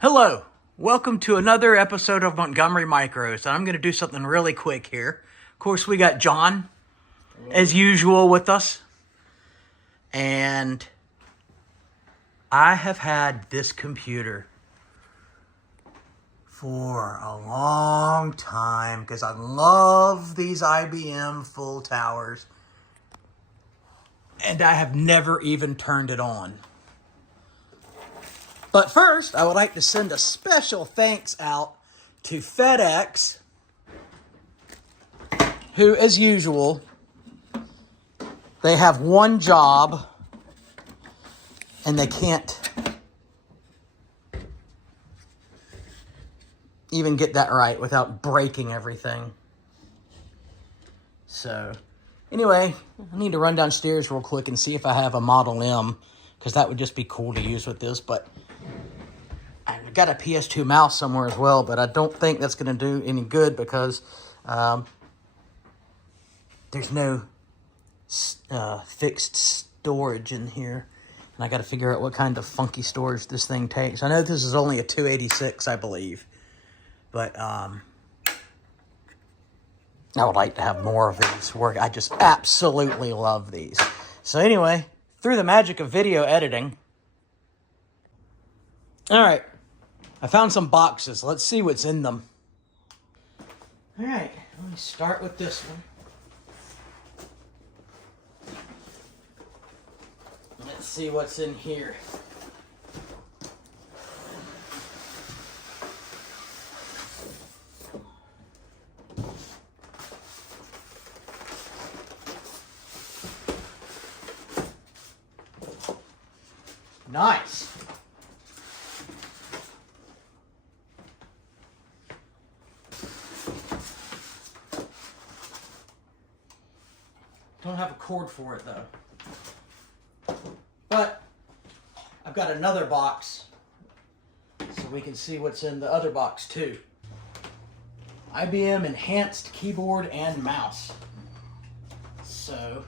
Hello, welcome to another episode of Montgomery Micros. I'm going to do something really quick here. Of course, we got John, as usual, with us. And I have had this computer for a long time because I love these IBM full towers. And I have never even turned it on. But first, I would like to send a special thanks out to FedEx, who, as usual, they have one job and they can't even get that right without breaking everything. So, anyway, I need to run downstairs real quick and see if I have a Model M, because that would just be cool to use with this. But I've got a PS2 mouse somewhere as well, but I don't think that's going to do any good because there's no fixed storage in here. And I got to figure out what kind of funky storage this thing takes. I know this is only a 286, I believe. But I would like to have more of these work. I just absolutely love these. So anyway, through the magic of video editing. All right. I found some boxes. Let's see what's in them. All right. Let me start with this one. Let's see what's in here. Nice. Don't have a cord for it though. But I've got another box so we can see what's in the other box too. IBM Enhanced Keyboard and Mouse. So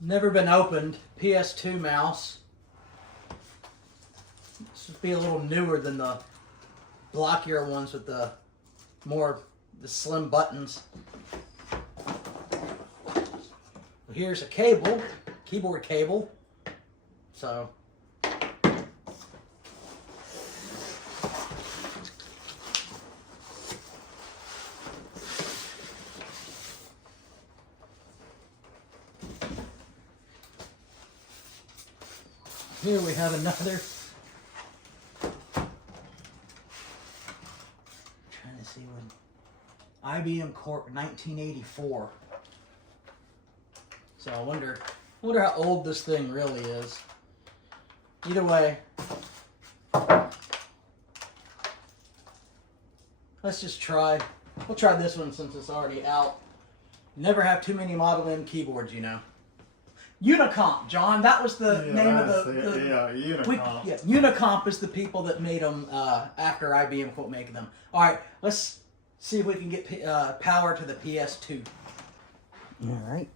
never been opened. PS2 mouse. This would be a little newer than the blockier ones with the slim buttons. Here's a cable, keyboard cable. So here we have another. Trying to see when IBM Corp 1984. So I wonder how old this thing really is. Either way, let's just try. We'll try this one since it's already out. Never have too many Model M keyboards, you know. Unicomp, John. That was the name of the Unicomp. Unicomp is the people that made them after IBM quit making them. All right, let's see if we can get power to the PS2. All right.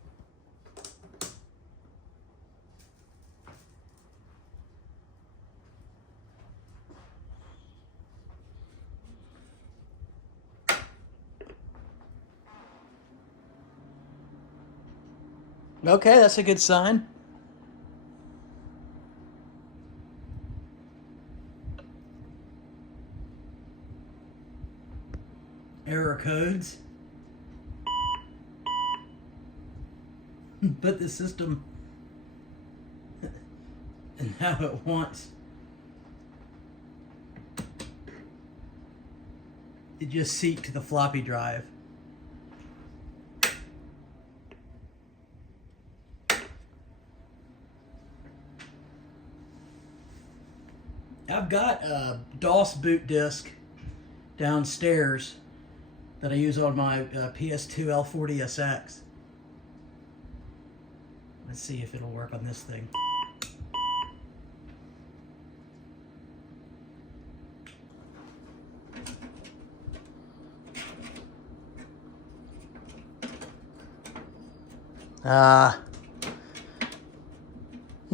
Okay, that's a good sign. Error codes. But the system and how it wants it just seek to the floppy drive. I've got a DOS boot disk downstairs that I use on my PS2 L40SX. Let's see if it'll work on this thing.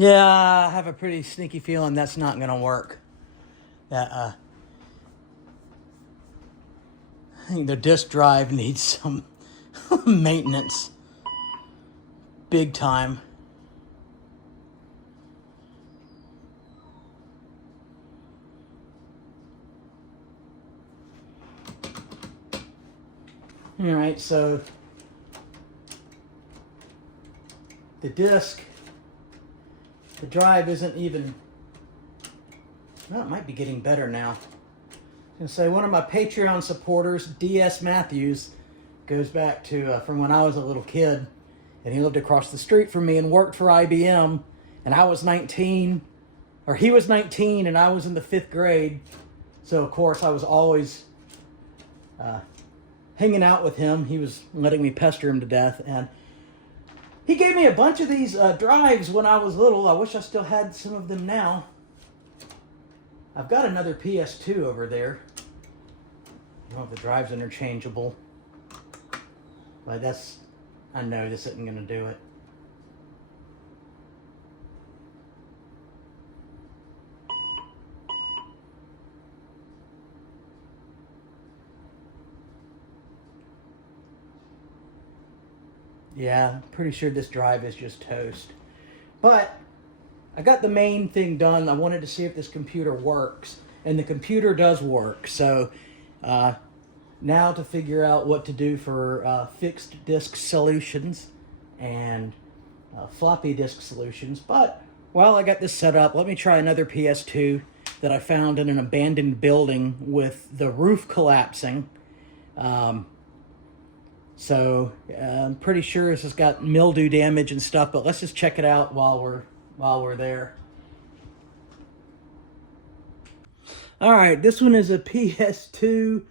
Yeah, I have a pretty sneaky feeling that's not going to work. That, I think the disk drive needs some maintenance. Big time. All right, so the disk, the drive isn't even, well, it might be getting better now. I was going to say, one of my Patreon supporters, D.S. Matthews, goes back to from when I was a little kid, and he lived across the street from me and worked for IBM, and I was 19, or he was 19, and I was in the 5th grade, so of course I was always hanging out with him. He was letting me pester him to death, and he gave me a bunch of these drives when I was little. I wish I still had some of them now. I've got another PS2 over there. I don't know if the drive's interchangeable, but I know this isn't going to do it. Yeah, I'm pretty sure this drive is just toast. But I got the main thing done. I wanted to see if this computer works, and the computer does work. So now to figure out what to do for fixed disk solutions and floppy disk solutions. But while I got this set up, let me try another PS2 that I found in an abandoned building with the roof collapsing. So I'm pretty sure this has got mildew damage and stuff, but let's just check it out while we're there. All right, this one is a PS2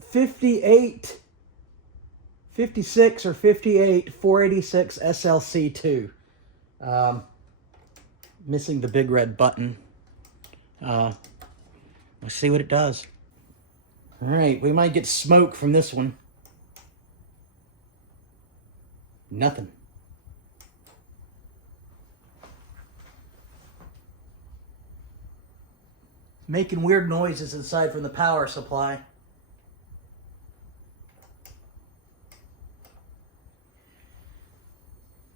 58, 56 or 58 486 SLC2. Missing the big red button. Let's see what it does. All right, we might get smoke from this one. Nothing. Making weird noises inside from the power supply.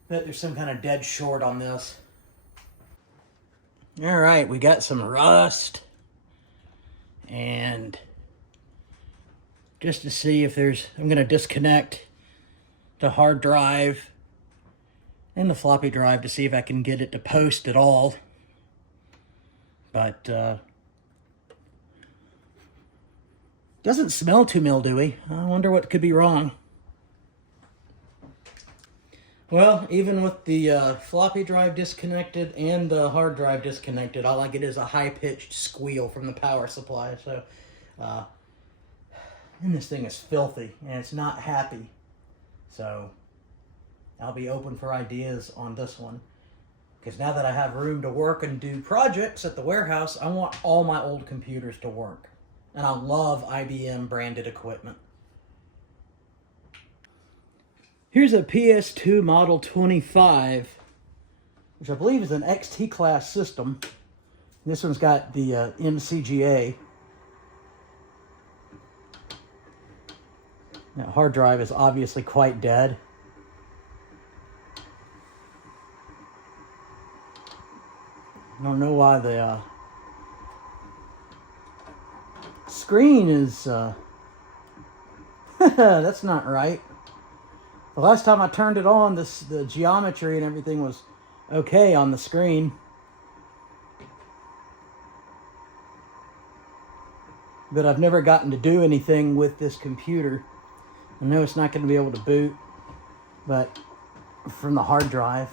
Bet there's some kind of dead short on this. All right, we got some rust. And just to see if I'm going to disconnect the hard drive and the floppy drive to see if I can get it to post at all. But doesn't smell too mildewy. I wonder what could be wrong. Well, even with the floppy drive disconnected and the hard drive disconnected, all I get is a high-pitched squeal from the power supply. So, and this thing is filthy, and it's not happy. So, I'll be open for ideas on this one. Because now that I have room to work and do projects at the warehouse, I want all my old computers to work. And I love IBM branded equipment. Here's a PS2 Model 25, which I believe is an XT class system. This one's got the MCGA. That hard drive is obviously quite dead. I don't know why the screen is that's not right. The last time I turned it on, the geometry and everything was okay on the screen. But I've never gotten to do anything with this computer. I know it's not going to be able to boot, but from the hard drive.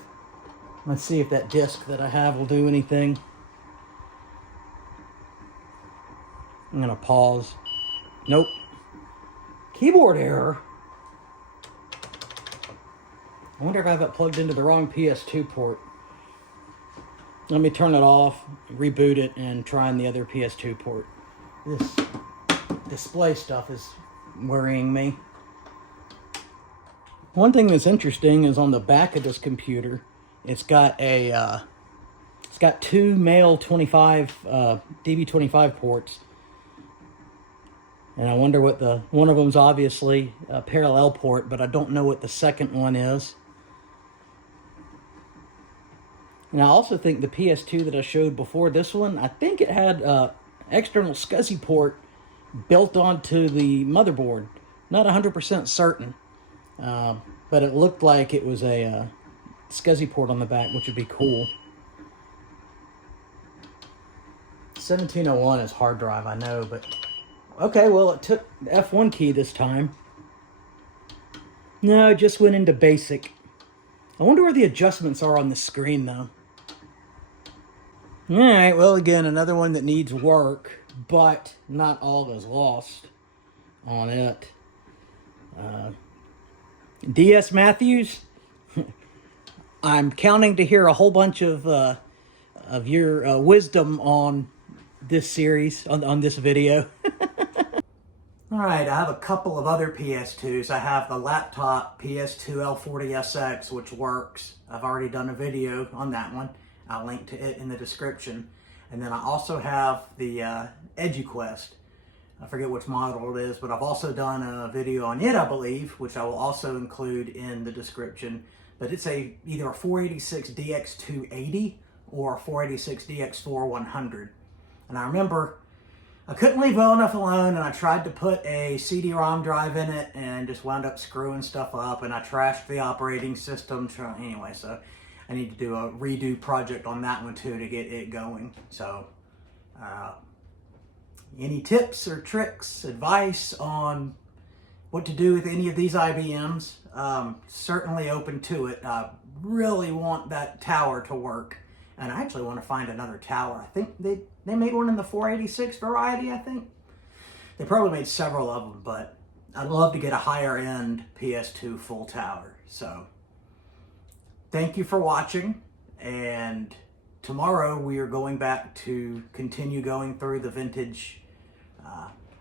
Let's see if that disk that I have will do anything. I'm going to pause. Nope. Keyboard error. I wonder if I have it plugged into the wrong PS2 port. Let me turn it off, reboot it, and try on the other PS2 port. This display stuff is worrying me. One thing that's interesting is on the back of this computer, It's got a it's got two male 25 DB25 ports, and I wonder what the one of them's obviously a parallel port, but I don't know what the second one is. And I also think the PS2 that I showed before this one, I think it had external SCSI port built onto the motherboard. Not 100% certain, but it looked like it was a SCSI port on the back, which would be cool. 1701 is hard drive, I know, but okay, well, it took the F1 key this time. No, it just went into basic. I wonder where the adjustments are on the screen, though. Alright, well, again, another one that needs work, but not all is lost on it. DS Matthews, I'm counting to hear a whole bunch of your wisdom on this series, on this video. Alright, I have a couple of other PS2s. I have the laptop PS2 L40SX, which works. I've already done a video on that one. I'll link to it in the description. And then I also have the EduQuest. I forget which model it is, but I've also done a video on it, I believe, which I will also include in the description. But it's either a 486 DX280 or a 486 DX4100. And I remember I couldn't leave well enough alone, and I tried to put a CD-ROM drive in it and just wound up screwing stuff up, and I trashed the operating system. Anyway, so I need to do a redo project on that one too to get it going. So any tips or tricks, advice on what to do with any of these IBMs, certainly open to it. I really want that tower to work, and I actually want to find another tower. I think they made one in the 486 variety, I think. They probably made several of them, but I'd love to get a higher end PS2 full tower. So thank you for watching, and tomorrow we are going back to continue going through the vintage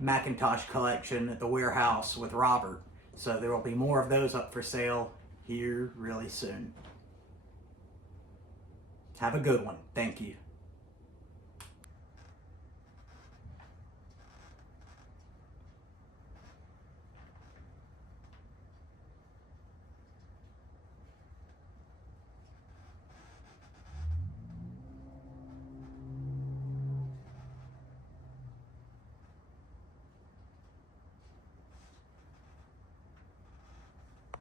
Macintosh collection at the warehouse with Robert. So there will be more of those up for sale here really soon. Have a good one. Thank you.